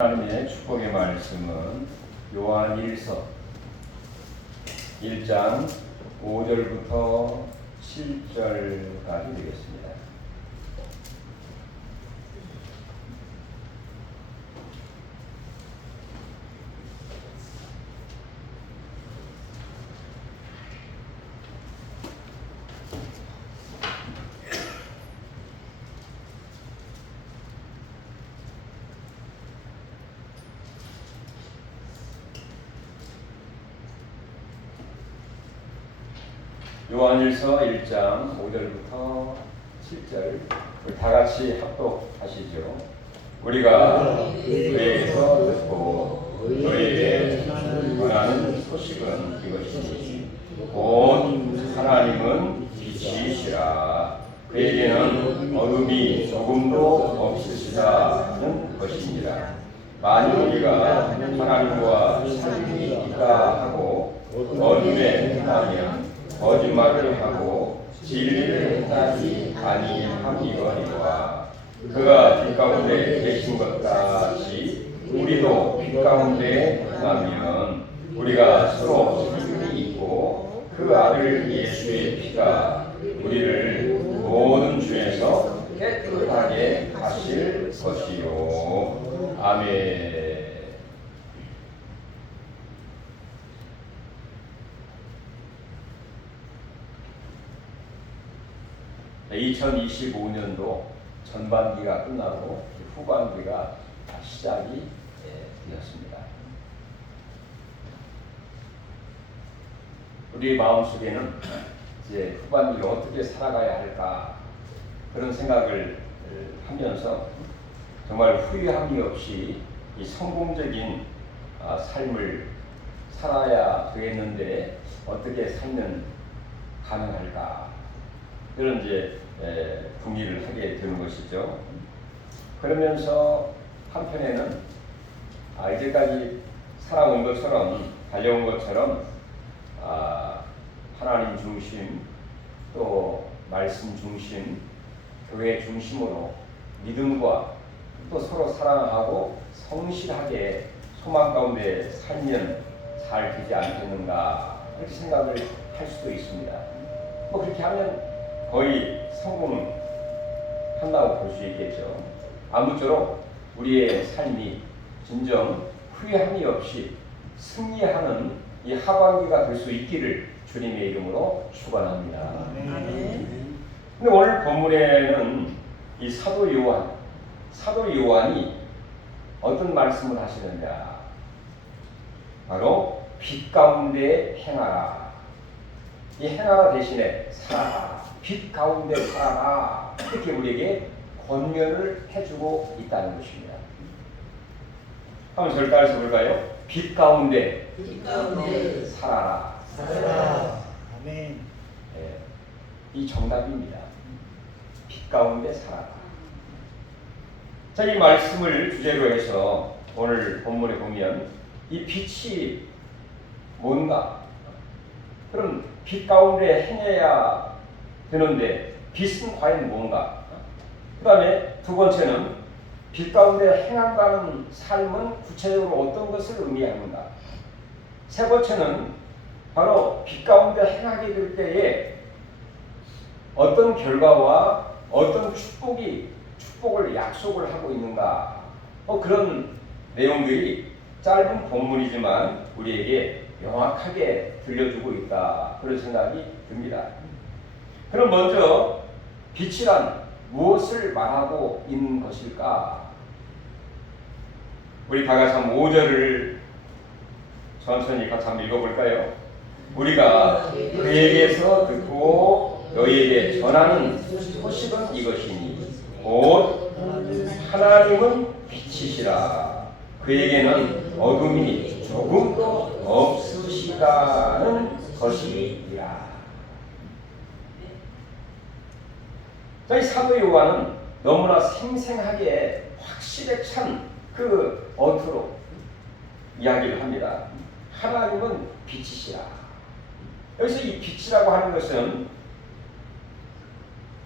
하나님의 축복의 말씀은 요한일서 1장 5절부터 7절까지 되겠습니다. 요한일서 1장 5절부터 7절 우리 다 같이 합독하시죠. 우리가 그에게서 듣고 너에게 전하는 소식은 이것이니 곧 하나님은 빛이시라. 그에게는 어둠이 조금도 없으시다는 것입니다. 만일 우리가 하나님과 삶이 있다 하고 어둠에 행하면 거짓말을 하고 진리를 행하지 아니함이거니와 그가 빛 가운데 계신 것 같이 우리도 빛 가운데 행하면 우리가 서로 삶이 있고 그 아들 예수의 피가 우리를 모든 죄에서 깨끗하게 하실 것이요. 아멘. 2025년도 전반기가 끝나고 후반기가 시작이 되었습니다. 우리 마음속에는 이제 후반기를 어떻게 살아가야 할까 그런 생각을 하면서 정말 후회함이 없이 이 성공적인 삶을 살아야 되겠는데 어떻게 살면 가능할까 그런 이제 궁리를 하게 되는 것이죠. 그러면서 한편에는 이제까지 살아온 것처럼 달려온 것처럼 하나님 중심 또 말씀 중심 교회 중심으로 믿음과 또 서로 사랑하고 성실하게 소망 가운데 살면 잘 되지 않겠는가 그렇게 생각을 할 수도 있습니다. 뭐 그렇게 하면 거의 성공한다고 볼 수 있겠죠. 아무쪼록 우리의 삶이 진정 후회함이 없이 승리하는 이 하반기가 될 수 있기를 주님의 이름으로 축원합니다. 근데 오늘 본문에는 이 사도 요한이 어떤 말씀을 하시느냐? 바로 빛 가운데 행하라. 이 행하라 대신에 살아라. 빛 가운데 살아라. 이렇게 우리에게 권면을 해주고 있다는 것입니다. 한번 저를 따라서 볼까요? 빛 가운데 살아라. 아멘. 이 정답입니다. 빛 가운데 살아라. 자, 이 말씀을 주제로 해서 오늘 본문에 보면 이 빛이 뭔가? 그럼 빛 가운데 행해야 되는데 빛은 과연 뭔가? 그 다음에 두 번째는 빛 가운데 행한다는 삶은 구체적으로 어떤 것을 의미하는가? 세 번째는 바로 빛 가운데 행하게 될 때에 어떤 결과와 어떤 축복을 약속을 하고 있는가? 그런 내용들이 짧은 본문이지만 우리에게 명확하게 들려주고 있다. 그런 생각이 듭니다. 그럼 먼저 빛이란 무엇을 말하고 있는 것일까? 우리 다 같이 한번 5절을 천천히 같이 한번 읽어볼까요? 우리가 그에게서 듣고 너희에게 전하는 소식은 이것이니 곧 하나님은 빛이시라. 그에게는 어둠이 조금도 없으시다는 것이니라. 이 사도 요한은 너무나 생생하게 확실에 찬 그 어투로 이야기를 합니다. 하나님은 빛이시라. 여기서 이 빛이라고 하는 것은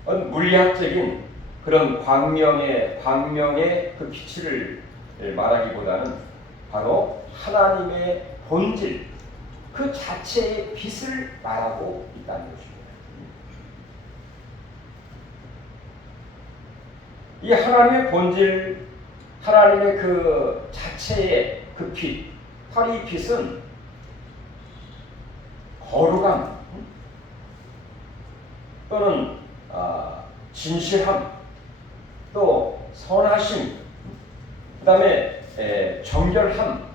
물리학적인 그런 광명의 그 빛을 말하기보다는 바로 하나님의 본질 그 자체의 빛을 말하고 있다는 것입니다. 이 하나님의 본질, 하나님의 그 자체의 그 빛, 바로 이 빛은 거룩함 또는 진실함, 또 선하심, 그 다음에 정결함,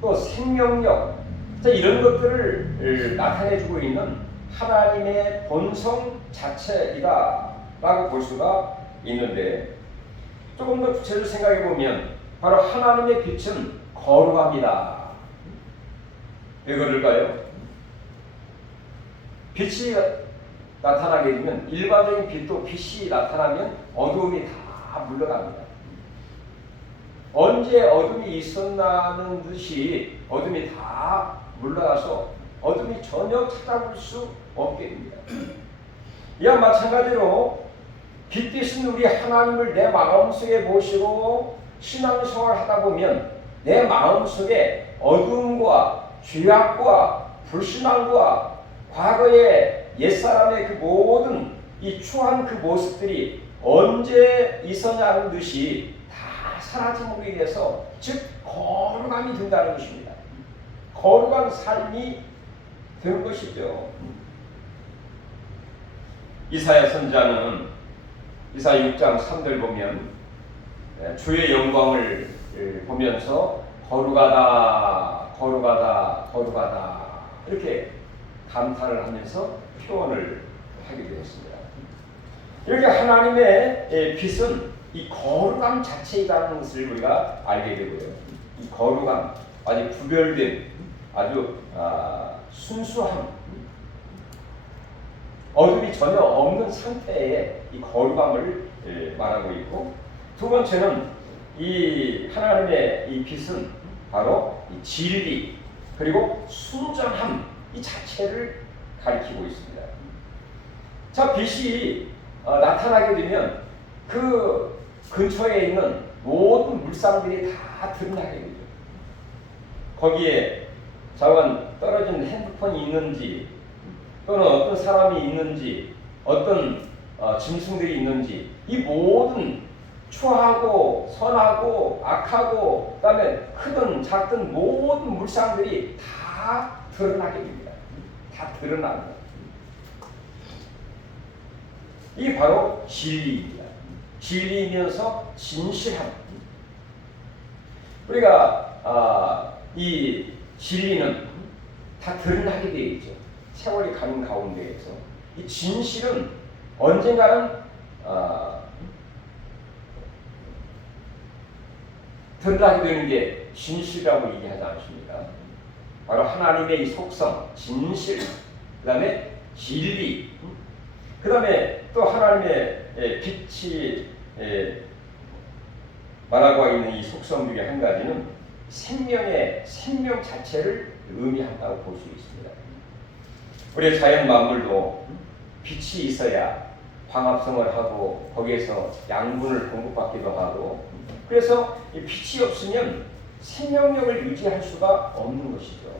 또 생명력, 이런 것들을 나타내주고 있는 하나님의 본성 자체이다라고 볼 수가 있는데, 조금 더 구체적으로 생각해 보면 바로 하나님의 빛은 거룩합니다. 왜 그럴까요? 빛이 나타나게 되면, 일반적인 빛도 빛이 나타나면 어두움이 다 물러갑니다. 언제 어둠이 있었나는 듯이 어둠이 다 물러나서 어둠이 전혀 찾아볼 수 없게 됩니다. 이와 마찬가지로 빛이신 우리 하나님을 내 마음속에 모시고 신앙생활을 하다 보면 내 마음속에 어두움과 죄악과 불신앙과 과거의 옛사람의 그 모든 이 추한 그 모습들이 언제 있었냐는 듯이 다 사라짐으로 인해서, 즉 거룩함이 된다는 것입니다. 거룩한 삶이 되는 것이죠. 이사야 선지자는 이사야 6장 3절 보면 주의 영광을 보면서 거룩하다, 거룩하다, 거룩하다 이렇게 감탄을 하면서 표현을 하게 되었습니다. 이렇게 하나님의 빛은 이 거룩함 자체이라는 것을 우리가 알게 되고요. 이 거룩함, 아주 구별된, 아주 순수함, 어둠이 전혀 없는 상태의 이 거룩함을 말하고 있고, 두 번째는 이 하나님의 이 빛은 바로 이 진리 그리고 순전함 이 자체를 가리키고 있습니다. 자, 빛이 나타나게 되면 그 근처에 있는 모든 물상들이 다 드러나게 되죠. 거기에 자원 떨어진 핸드폰이 있는지, 또는 어떤 사람이 있는지, 어떤 짐승들이 있는지, 이 모든 추하고 선하고 악하고 그다음에 크든 작든 모든 물상들이 다 드러나게 됩니다. 다 드러납니다. 이게 바로 진리입니다. 진리이면서 진실함. 우리가 이 진리는 다 드러나게 되어 있죠. 세월이 가는 가운데에서 이 진실은 언젠가는 드러나게 되는 게 진실이라고 얘기하지 않습니까? 바로 하나님의 이 속성, 진실, 그 다음에 진리, 그 다음에 또 하나님의 빛이 말하고 있는 이 속성 중에 한 가지는 생명 자체를 의미한다고 볼 수 있습니다. 우리의 자연 만물도 빛이 있어야 광합성을 하고 거기에서 양분을 공급받기도 하고, 그래서 이 빛이 없으면 생명력을 유지할 수가 없는 것이죠.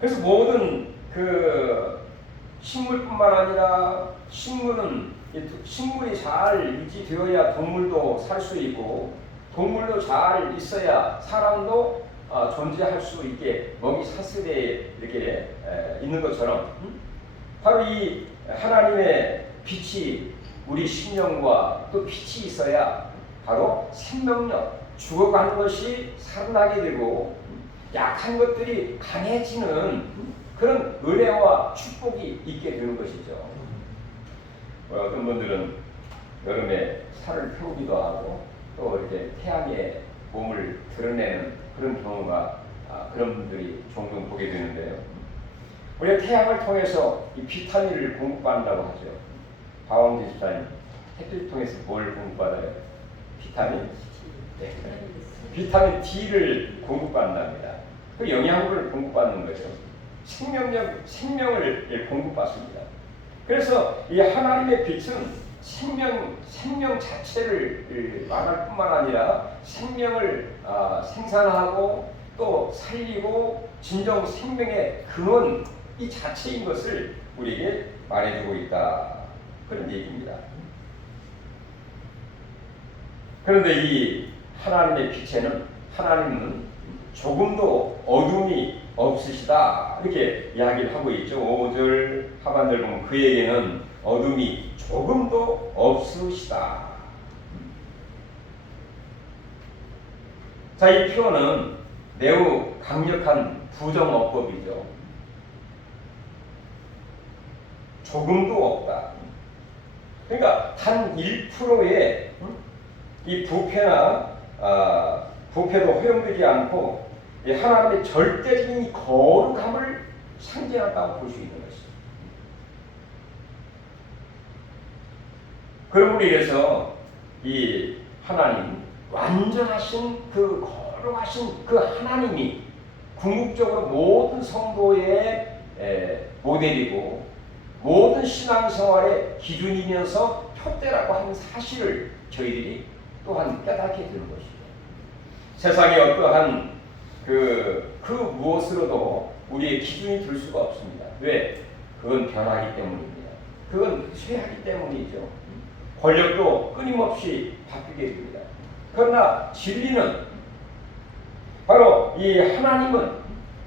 그래서 모든 그 식물뿐만 아니라 식물이 잘 유지되어야 동물도 살 수 있고, 동물도 잘 있어야 사람도 존재할 수 있게 먹이 사슬에 이렇게 있는 것처럼, 바로 이 하나님의 빛이 우리 심령과 또 빛이 있어야 바로 생명력, 죽어가는 것이 살아나게 되고 약한 것들이 강해지는 그런 은혜와 축복이 있게 되는 것이죠. 어떤 분들은 여름에 살을 태우기도 하고 또 이렇게 태양에 몸을 드러내는 그런 경우가 그런 분들이 종종 보게 되는데요. 우리가 태양을 통해서 이 비타민을 공급받는다고 하죠. 박왕재 집사님, 햇빛을 통해서 뭘 공급받아요? 비타민? 네. 비타민 D를 공급받는답니다. 그 영양분을 공급받는 거죠. 생명을 공급받습니다. 그래서 이 하나님의 빛은 생명 자체를 말할 뿐만 아니라 생명을 생산하고 또 살리고 진정 생명의 근원 이 자체인 것을 우리에게 말해주고 있다. 그런 얘기입니다. 그런데 이 하나님의 빛에는 하나님은 조금도 어둠이 없으시다 이렇게 이야기를 하고 있죠. 5절 하반절 보면 그에게는 어둠이 조금도 없으시다. 자, 이 표현은 매우 강력한 부정어법이죠. 조금도 없다. 그러니까 단 1%의 이 부패도 허용되지 않고 하나님의 절대적인 거룩함을 상징한다고 볼 수 있는 것이죠. 그러므로 인해서 이 하나님 완전하신 그 거룩하신 그 하나님이 궁극적으로 모든 성도의 모델이고 모든 신앙생활의 기준이면서 표대라고 하는 사실을 저희들이 또한 깨닫게 되는 것이죠. 세상에 어떠한 그 무엇으로도 우리의 기준이 될 수가 없습니다. 왜? 그건 변하기 때문입니다. 그건 쇠하기 때문이죠. 권력도 끊임없이 바뀌게 됩니다. 그러나 진리는 바로 이 하나님은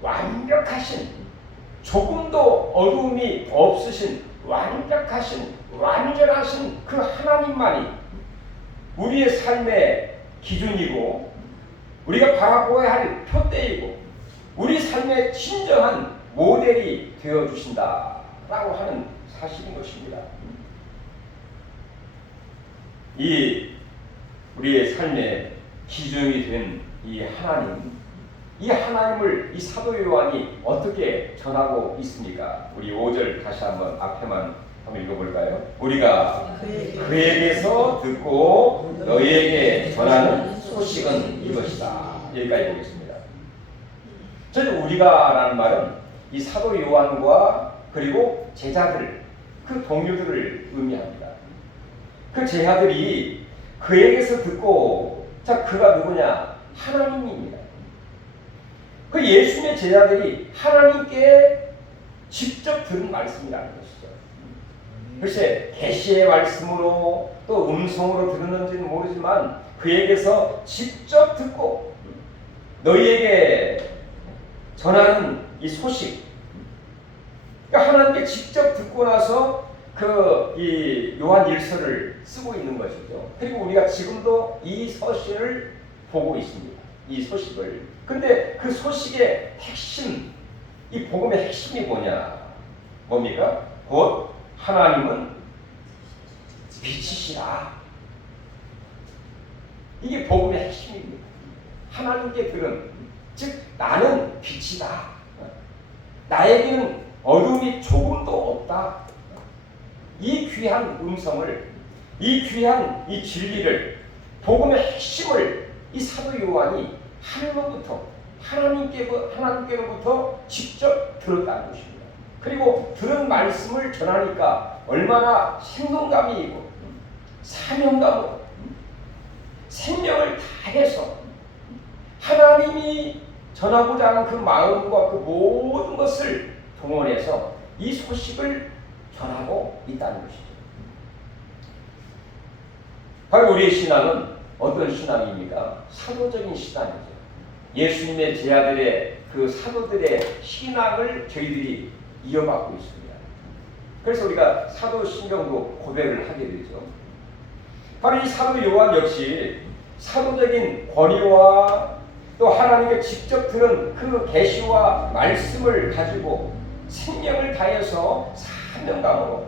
완벽하신 조금도 어두움이 없으신 완벽하신 완전하신 그 하나님만이 우리의 삶의 기준이고 우리가 바라보아야 할 표대이고 우리 삶의 진정한 모델이 되어주신다라고 하는 사실인 것입니다. 이 우리의 삶의 기준이 된 이 하나님을 이 사도 요한이 어떻게 전하고 있습니까? 우리 5절 다시 한번 앞에만 한번 읽어볼까요? 우리가 그에게서 듣고 너희에게 전하는 소식은 이것이다. 여기까지 보겠습니다. 저는 우리가라는 말은 이 사도 요한과 그리고 제자들, 그 동료들을 의미합니다. 그 제자들이 그에게서 듣고, 자, 그가 누구냐? 하나님입니다. 그 예수님의 제자들이 하나님께 직접 들은 말씀이라는 것이죠. 글쎄 계시의 말씀으로 또 음성으로 들었는지는 모르지만 그에게서 직접 듣고 너희에게 전하는 이 소식, 그러니까 하나님께 직접 듣고 나서 이 요한 일서를 쓰고 있는 것이죠. 그리고 우리가 지금도 이 서신을 보고 있습니다. 이 소식을. 근데 그 소식의 핵심, 이 복음의 핵심이 뭐냐? 뭡니까? 곧 하나님은 빛이시라. 이게 복음의 핵심입니다. 하나님께 들은, 즉 나는 빛이다. 나에게는 어둠이 조금도 없다. 이 귀한 음성을, 이 귀한 이 진리를, 복음의 핵심을 이 사도 요한이 하나님께로부터 직접 들었다는 것입니다. 그리고 들은 말씀을 전하니까 얼마나 생동감이 있고 사명감으로 생명을 다해서 하나님이 전하고자 하는 그 마음과 그 모든 것을 동원해서 이 소식을 전하고 있다는 것이죠. 바로 우리의 신앙은 어떤 신앙입니까? 사도적인 신앙이죠. 예수님의 제자들의 그 사도들의 신앙을 저희들이 이어받고 있습니다. 그래서 우리가 사도신경도 고백을 하게 되죠. 바로 이 사도 요한 역시 사도적인 권위와 또 하나님께 직접 들은 그 계시와 말씀을 가지고 생명을 다해서 사명감으로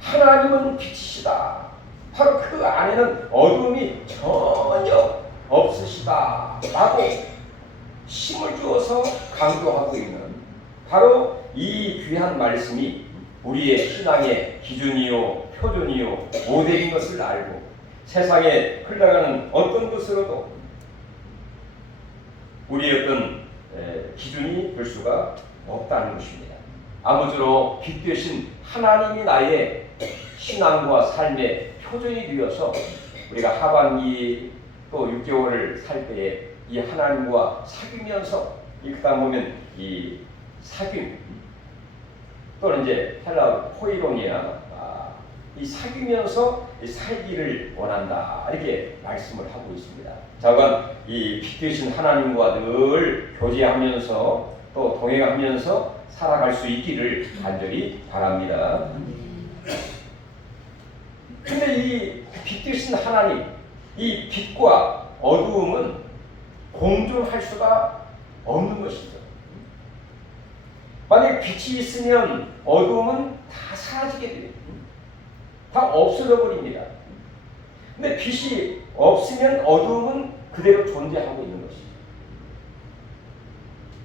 하나님은 빛이시다. 바로 그 안에는 어둠이 전혀 없으시다 라고 힘을 주어서 강조하고 있는 바로 이 귀한 말씀이 우리의 신앙의 기준이요 표준이요 모델인 것을 알고 세상에 흘러가는 어떤 것으로도 우리의 어떤 기준이 될 수가 없다는 것입니다. 아무쪼록 빛 되신 하나님이 나의 신앙과 삶의 표준이 되어서 우리가 하반기 또 6개월을 살 때에 이 하나님과 사귀면서 그다음 보면 이 사귐 또는 이제 헬라 코이로니아 이 사귀면서 살기를 원한다 이렇게 말씀을 하고 있습니다. 자관 이 빛 되신 하나님과 늘 교제하면서 또 동행하면서 살아갈 수 있기를 간절히 바랍니다. 근데 이 빛 되신 하나님, 이 빛과 어두움은 공존할 수가 없는 것이죠. 만약 빛이 있으면 어두움은 다 사라지게 돼요. 다 없어져 버립니다. 근데 빛이 없으면 어두움은 그대로 존재하고 있는 것이죠.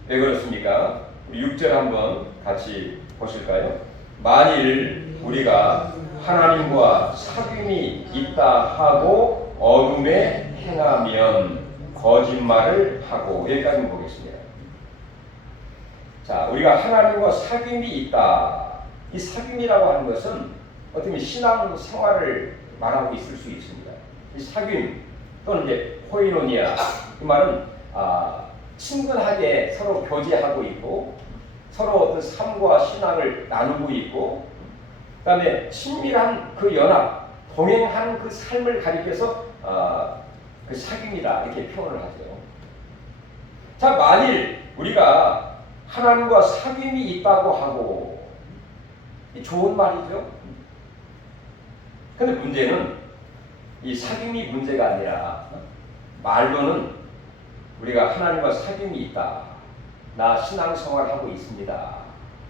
왜 그렇습니까? 우리 6절 한번 같이 보실까요? 만일 우리가 하나님과 사귐이 있다 하고 어둠에 행하면 거짓말을 하고 여기까지 보겠습니다. 자, 우리가 하나님과 사귐이 있다. 이 사귐이라고 하는 것은 어떻게 보면 신앙 생활을 말하고 있을 수 있습니다. 이 사귐 또는 이제 코이노니아 이 말은 친근하게 서로 교제하고 있고 서로 어떤 삶과 신앙을 나누고 있고 그다음에 친밀한 그 연합, 동행하는 그 삶을 가리켜서 그 사귐이다 이렇게 표현을 하죠. 자, 만일 우리가 하나님과 사귐이 있다고 하고 좋은 말이죠. 근데 문제는 이 사귐이 문제가 아니라 말로는 우리가 하나님과 사귐이 있다. 나 신앙생활 하고 있습니다.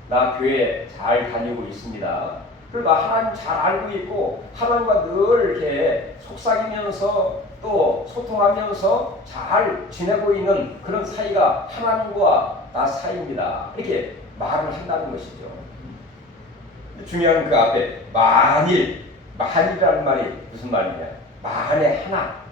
나 교회 잘 다니고 있습니다. 그리고 나 하나님 잘 알고 있고 하나님과 늘 이렇게 속삭이면서 또 소통하면서 잘 지내고 있는 그런 사이가 하나님과 나 사이입니다. 이렇게 말을 한다는 것이죠. 중요한 그 앞에 만일이라는 말이 무슨 말이냐? 만에 하나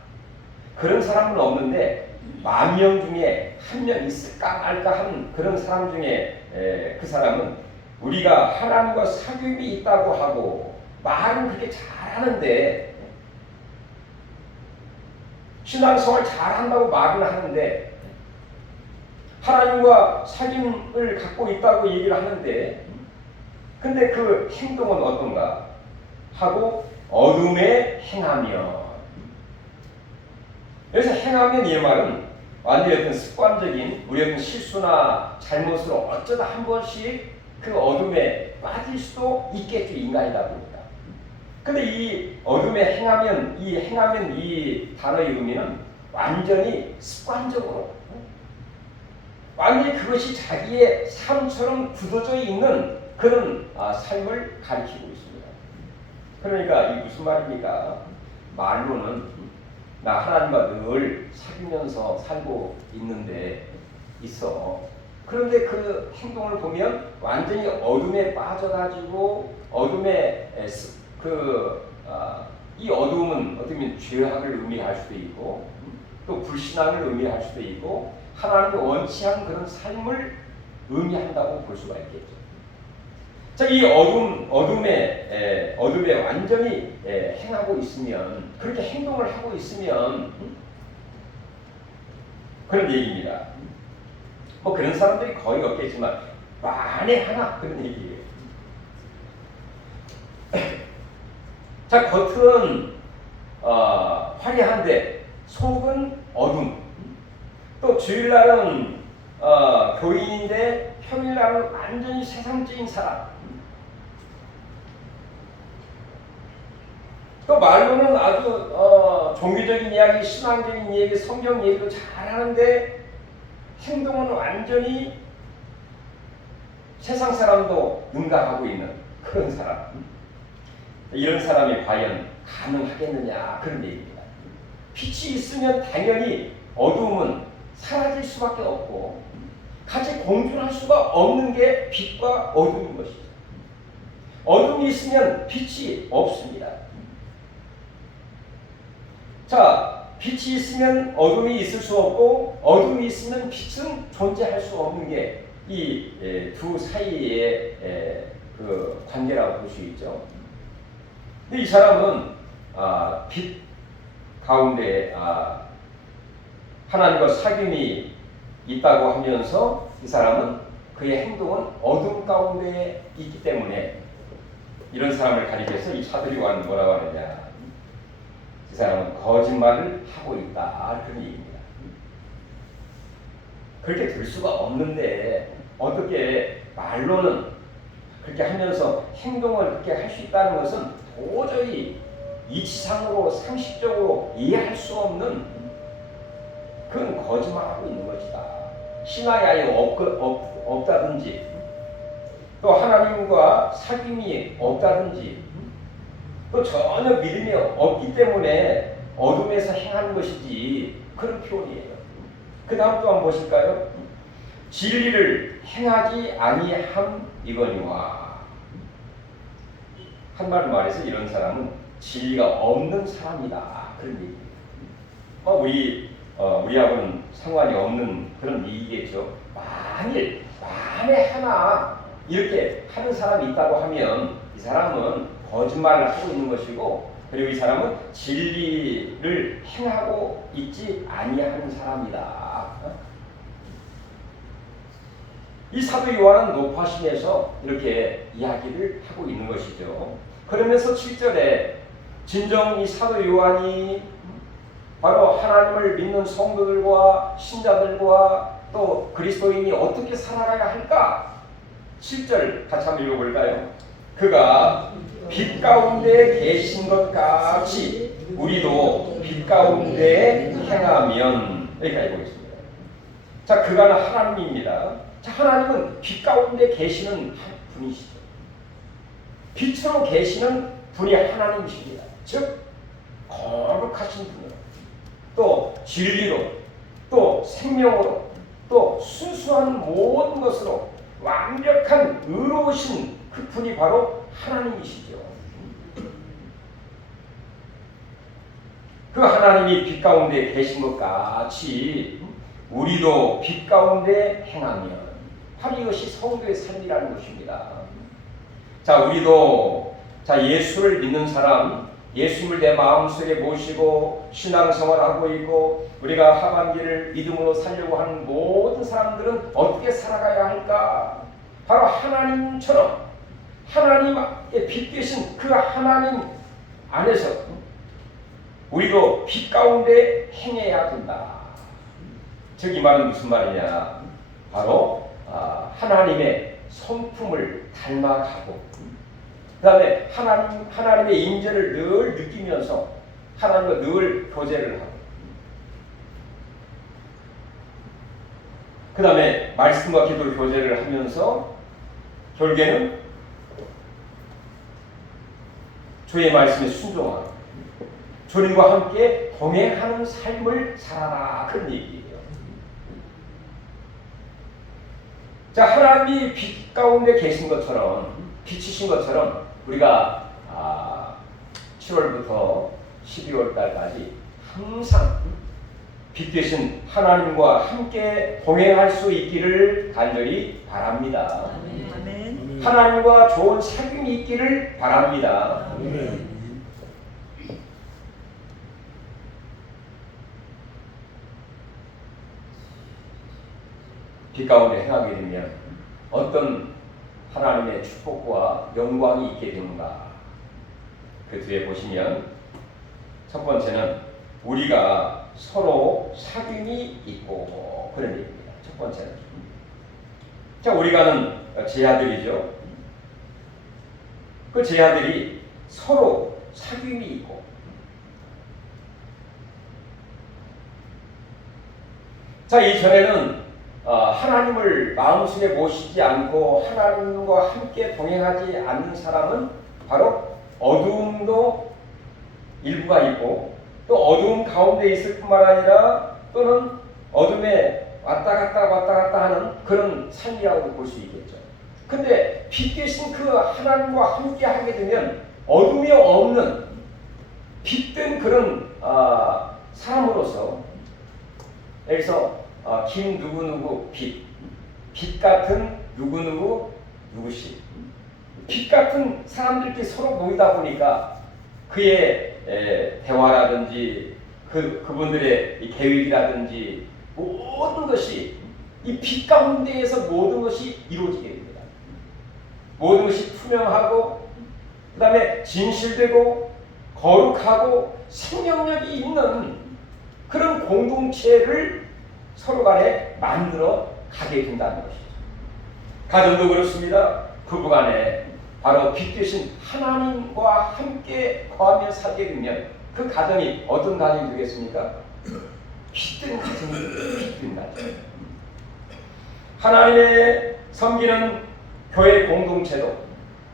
그런 사람은 없는데 10,000명 중에 한 명 있을까 말까 하는 그런 사람 중에 그 사람은 우리가 하나님과 사귐이 있다고 하고 말은 그렇게 잘하는데 신앙생활 잘한다고 말은 하는데 하나님과 사귐을 갖고 있다고 얘기를 하는데 근데 그 행동은 어떤가 하고 어둠에 행하며 여기서 행하면 이 말은 완전히 어떤 습관적인 우리 어떤 실수나 잘못으로 어쩌다 한 번씩 그 어둠에 빠질 수도 있겠죠. 인간이다 보니까. 근데 이 어둠에 행하면 이 단어의 의미는 완전히 습관적으로 완전히 그것이 자기의 삶처럼 굳어져 있는 그런 삶을 가리키고 있습니다. 그러니까 이 무슨 말입니까? 말로는 나 하나님과 늘 사귀면서 살고 있는데 있어. 그런데 그 행동을 보면 완전히 어둠에 빠져가지고 어둠에 이 어둠은 어떻게 보면 죄악을 의미할 수도 있고 또 불신앙을 의미할 수도 있고 하나님이 원치 않은 그런 삶을 의미한다고 볼 수가 있겠죠. 자, 이 어둠에 완전히 행하고 있으면 그렇게 행동을 하고 있으면 그런 얘기입니다. 뭐 그런 사람들이 거의 없겠지만 만에 하나 그런 얘기예요. 자, 겉은 화려한데 속은 어둠. 또 주일날은 교인인데 평일날은 완전히 세상적인 사람. 또 말로는 아주 종교적인 이야기, 신앙적인 이야기, 성경 얘기도 잘하는데 행동은 완전히 세상 사람도 능가하고 있는 그런 사람. 이런 사람이 과연 가능하겠느냐 그런 얘기입니다. 빛이 있으면 당연히 어두움은 사라질 수밖에 없고 같이 공존할 수가 없는 게 빛과 어둠인 것이죠. 어둠이 있으면 빛이 없습니다. 자, 빛이 있으면 어둠이 있을 수 없고 어둠이 있으면 빛은 존재할 수 없는 게 이 두 사이의 그 관계라고 볼 수 있죠. 근데 이 사람은 빛 가운데 하나님과 사귐이 있다고 하면서 이 사람은 그의 행동은 어둠 가운데 있기 때문에 이런 사람을 가리켜서 이 사도 요한은 뭐라고 하느냐, 이 사람은 거짓말을 하고 있다, 그런 얘기입니다. 그렇게 될 수가 없는데 어떻게 말로는 그렇게 하면서 행동을 그렇게 할 수 있다는 것은 도저히 이치상으로 상식적으로 이해할 수 없는 그런 거짓말하고 있는 것이다. 신앙이 아예 없다든지 또 하나님과 사귐이 없다든지 또 전혀 믿음이 없기 때문에 어둠에서 행하는 것이지, 그런 표현이에요. 그 다음 또 한번 보실까요? 진리를 행하지 아니함이거니와. 한마디로 말해서 이런 사람은 진리가 없는 사람이다, 그런 얘기예요. 우리하고는 상관이 없는 그런 얘기겠죠. 만에 하나 이렇게 하는 사람이 있다고 하면 이 사람은 거짓말을 하고 있는 것이고, 그리고 이 사람은 진리를 행하고 있지 아니하는 사람이다. 이 사도 요한은 높아심에서 이렇게 이야기를 하고 있는 것이죠. 그러면서 7절에 진정 이 사도 요한이 바로 하나님을 믿는 성도들과 신자들과 또 그리스도인이 어떻게 살아가야 할까? 7절 같이 한번 읽어볼까요? 그가 빛 가운데 계신 것 같이 우리도 빛 가운데 행하면, 여기까지 보겠습니다. 자, 그가 하나님입니다. 자, 하나님은 빛 가운데 계시는 분이시죠. 빛으로 계시는 분이 하나님이십니다. 즉 거룩하신 분으로, 또 진리로, 또 생명으로, 또 순수한 모든 것으로 완벽한 의로우신 그 분이 바로 하나님이시죠. 그 하나님이 빛 가운데 계신 것 같이 우리도 빛 가운데 행하면, 바로 이것이 성도의 삶이라는 것입니다. 자, 우리도 예수를 믿는 사람, 예수님을 내 마음속에 모시고 신앙생활하고 있고 우리가 하반기를 믿음으로 살려고 하는 모든 사람들은 어떻게 살아가야 할까? 바로 하나님처럼, 하나님의 빛 되신 그 하나님 안에서 우리도 빛 가운데 행해야 된다. 즉 이 말은 무슨 말이냐? 바로 하나님의 성품을 닮아가고, 그 다음에 하나님의 임재를 늘 느끼면서 하나님과 늘 교제를 하고, 그 다음에 말씀과 기도 교제를 하면서 결국에는 주의 말씀에 순종하고 주님과 함께 동행하는 삶을 살아라, 그런 얘기예요. 자, 하나님이 빛 가운데 계신 것처럼, 빛이신 것처럼 우리가 7월부터 12월 달까지 항상 빛 되신 하나님과 함께 동행할 수 있기를 간절히 바랍니다. 아멘. 하나님과 좋은 사귐이 있기를 바랍니다. 아멘. 빛 가운데 행하게 되면 어떤 하나님의 축복과 영광이 있게 되는가? 그 뒤에 보시면 첫 번째는 우리가 서로 사귐이 있고, 그런 얘기입니다. 첫 번째는. 자, 우리가는 제 아들이죠. 그 제 아들이 서로 사귐이 있고, 자, 이전에는 하나님을 마음속에 모시지 않고 하나님과 함께 동행하지 않는 사람은 바로 어두움도 일부가 있고, 또 어두움 가운데 있을 뿐만 아니라 또는 어둠에 왔다 갔다 하는 그런 삶이라고 볼 수 있겠죠. 근데 빛 되신 그 하나님과 함께 하게 되면 어둠이 없는 빛된 그런 사람으로서, 여기서 김 누구누구 빛 같은 누구누구 누구시, 빛 같은 사람들끼리 서로 모이다 보니까 그의 대화라든지 그분들의 이 계획이라든지 모든 것이 이 빛 가운데에서 모든 것이 이루어지게 됩니다. 모든 것이 투명하고 그 다음에 진실되고 거룩하고 생명력이 있는 그런 공동체를 서로 간에 만들어 가게 된다는 것이죠. 가정도 그렇습니다. 부부간에 바로 빛 되신 하나님과 함께 거하며 살게 되면 그 가정이 어떤 가정이 되겠습니까? 빛된 가정이 빛된 가정. 하나님의 섬기는 교회 공동체도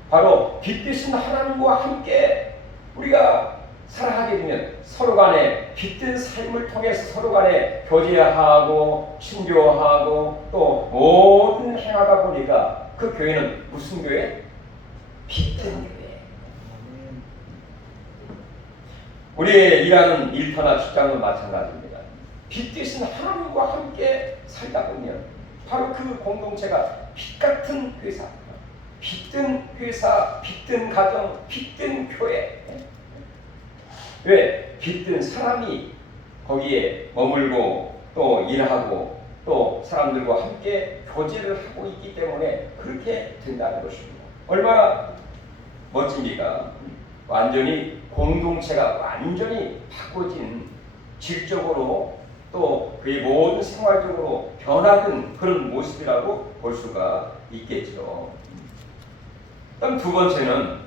바로 빛 되신 하나님과 함께 우리가 살아가게 되면 서로 간에 빛된 삶을 통해서 서로 간에 교제하고 친교하고 또 모든 행하다 보니까 그 교회는 무슨 교회? 빛된 교회. 우리의 일하는 일터나 직장도 마찬가지입니다. 빛 되신 하나님과 함께 살다 보면 바로 그 공동체가 빛 같은 회사, 빛든 회사, 빛든 가정, 빛든 교회. 왜? 빛든 사람이 거기에 머물고 또 일하고 또 사람들과 함께 교제를 하고 있기 때문에 그렇게 된다는 것입니다. 얼마나 멋집니까? 완전히 공동체가 완전히 바꿔진 질적으로 또 그의 모든 생활적으로 변화된 그런 모습이라고 볼 수가 있겠죠. 그럼 두 번째는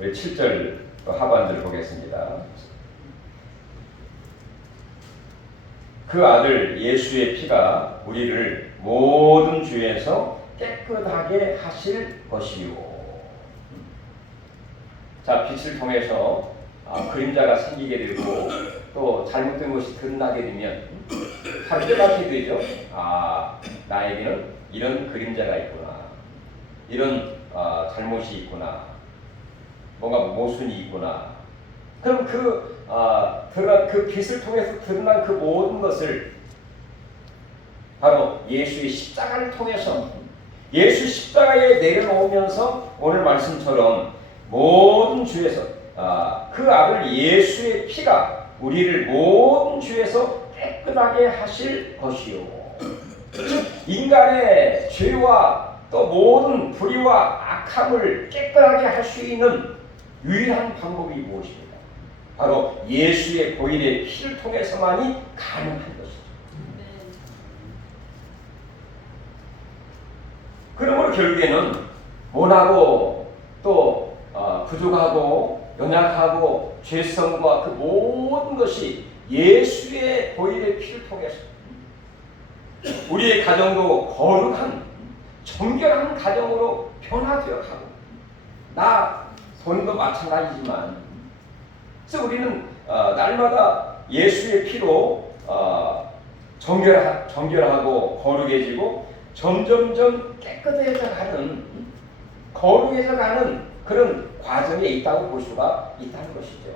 7절 하반절을 보겠습니다. 그 아들 예수의 피가 우리를 모든 죄에서 깨끗하게 하실 것이요. 자, 빛을 통해서 그림자가 생기게 되고 또 잘못된 것이 드러나게 되면 바로 깨닫게 되죠. 나에게는 이런 그림자가 있구나. 이런 잘못이 있구나. 뭔가 모순이 있구나. 그럼 그 빛을 통해서 드러난 그 모든 것을 바로 예수의 십자가를 통해서 예수 십자가에 내려놓으면서 오늘 말씀처럼 모든 죄에서 그 아들 예수의 피가 우리를 모든 죄에서 깨끗하게 하실 것이요. 즉 인간의 죄와 또 모든 불의와 악함을 깨끗하게 할 수 있는 유일한 방법이 무엇입니까? 바로 예수의 보혈의 피를 통해서만이 가능한 것이죠. 그러므로 결국에는 모나고 또 부족하고 연약하고 죄성과 그 모든 것이 예수의 보혈의 피를 통해서 우리의 가정도 거룩한 정결한 가정으로 변화되어 가고 본인도 마찬가지지만 그래서 우리는 날마다 예수의 피로 정결하고 거룩해지고 점점점 깨끗해져 가는 거룩해져 가는 그런 과정에 있다고 볼 수가 있다는 것이죠.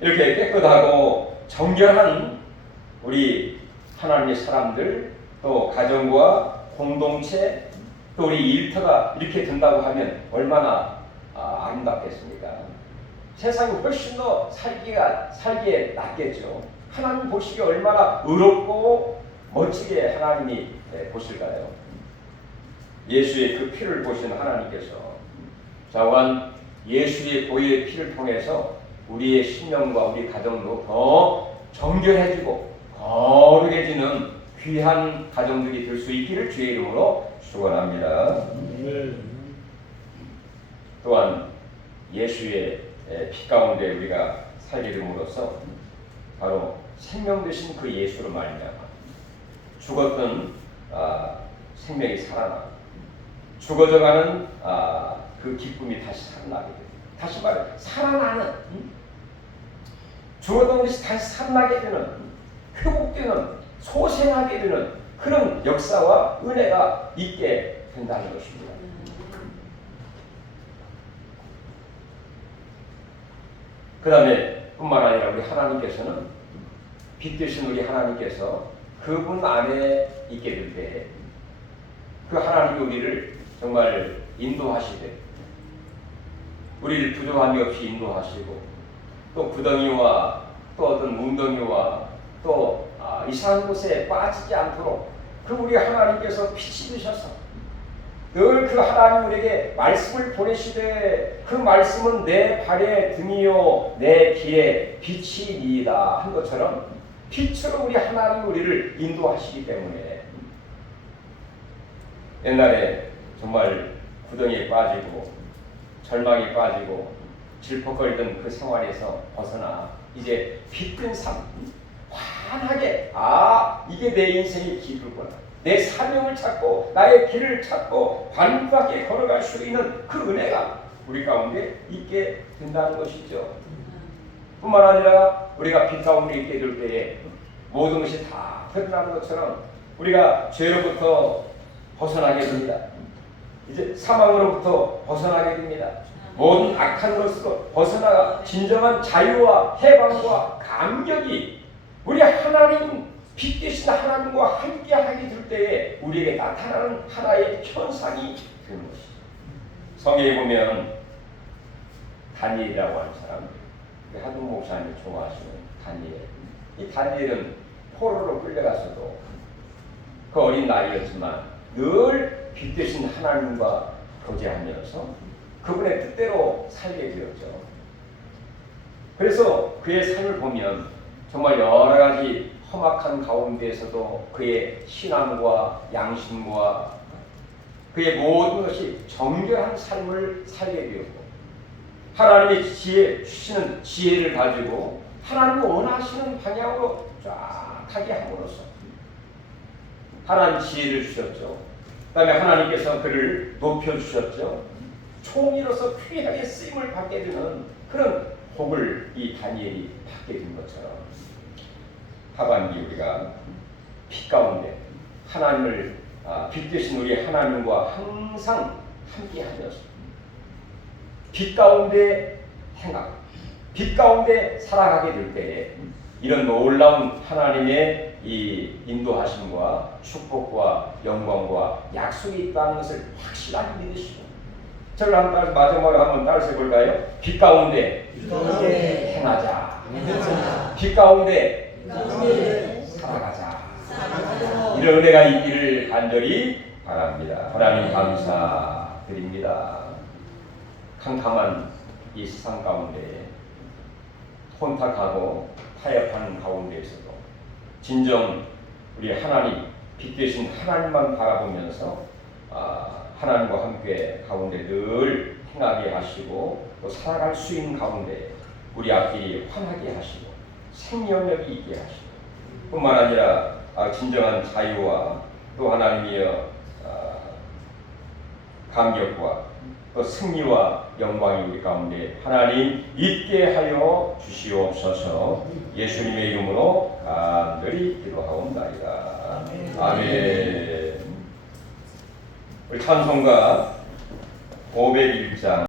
이렇게 깨끗하고 정결한 우리 하나님의 사람들 또 가정과 공동체 또 우리 일터가 이렇게 된다고 하면 얼마나 아름답겠습니까? 세상이 훨씬 더 살기에 낫겠죠. 하나님 보시기에 얼마나 의롭고 멋지게 하나님이 보실까요? 예수의 그 피를 보신 하나님께서 자원 예수의 보혈의 피를 통해서 우리의 신령과 우리 가정도 더 정결해지고 거룩해지는 귀한 가정들이 될 수 있기를 주의 이름으로 축원합니다. 또한 예수의 피 가운데 우리가 살게 됨으로써 바로 생명 되신 그 예수로 말미암아 죽었던 생명이 살아나 죽어져가는 그 기쁨이 다시 살아나게 됩니다. 다시 말해 살아나는 죽었던 것이 다시 살아나게 되는 회복되는 소생하게 되는 그런 역사와 은혜가 있게 된다는 것입니다. 그 다음에 뿐만 아니라 우리 하나님께서는 빛 되신 우리 하나님께서 그분 안에 있게 될 때 그 하나님이 우리를 정말 인도하시되 우리를 부족함이 없이 인도하시고 또 구덩이와 또 어떤 웅덩이와 또 이상한 곳에 빠지지 않도록 그 우리 하나님께서 빛이 되셔서 늘 그 하나님 우리에게 말씀을 보내시되 그 말씀은 내 발의 등이요 내 길에 빛이니이다 한 것처럼 빛으로 우리 하나님 우리를 인도하시기 때문에 옛날에 정말 구덩이에 빠지고 절망에 빠지고 질퍽거리던 그 생활에서 벗어나 이제 빛든 삶 환하게 이게 내 인생의 길이구나. 내 사명을 찾고 나의 길을 찾고 반밖에 걸어갈 수 있는 그 은혜가 우리 가운데 있게 된다는 것이죠. 뿐만 아니라 우리가 빛 가운데 있게 될 때에 모든 것이 다 드러나는 것처럼 우리가 죄로부터 벗어나게 됩니다. 이제 사망으로부터 벗어나게 됩니다. 모든 악한 것으로 벗어나가 진정한 자유와 해방과 감격이 우리 하나님 빛 되신 하나님과 함께 하게 될 때에 우리에게 나타나는 하나의 현상이 되는 것이죠. 성경에 보면 다니엘이라고 하는 사람, 하동 목사님이 좋아하시는 다니엘. 이 다니엘은 포로로 끌려가서도 그 어린 나이였지만 늘 빛 되신 하나님과 교제하면서 그분의 뜻대로 살게 되었죠. 그래서 그의 삶을 보면 정말 여러 가지 험악한 가운데에서도 그의 신앙과 양심과 그의 모든 것이 정결한 삶을 살게 되었고 하나님의 지혜 주시는 지혜를 가지고 하나님이 원하시는 방향으로 쫙 가게 함으로써 하나님 지혜를 주셨죠. 그 다음에 하나님께서 그를 높여주셨죠. 총리로서 귀하게 쓰임을 받게 되는 그런 복을 이 다니엘이 받게 된 것처럼 하반기 우리가 빛 가운데 하나님을 빛 되신 우리 하나님과 항상 함께하면서 빛 가운데 행하고 빛 가운데 살아가게 될 때에 이런 놀라운 하나님의 이 인도하심과 축복과 영광과 약속이 있다는 것을 확실하게 믿으시고 저를 한번 마지막으로 한번 따라서 해볼까요? 빛 가운데 행하자. 빛 가운데 살아가자. 이런 은혜가 있기를 간절히 바랍니다. 하나님 감사드립니다. 캄캄한 이 세상 가운데 혼탁하고 타협하는 가운데에서도 진정 우리 하나님 빛 되신 하나님만 바라보면서 하나님과 함께 가운데 늘 행하게 하시고 또 살아갈 수 있는 가운데 우리 앞길이 환하게 하시고 생명력이 있게 하시고 뿐만 아니라 진정한 자유와 또 하나님이여 감격과 또 승리와 영광이 우리 가운데 하나님 있게 하여 주시옵소서. 예수님의 이름으로 간절히 기도하옵나이다. 아멘. 우리 찬송가 501장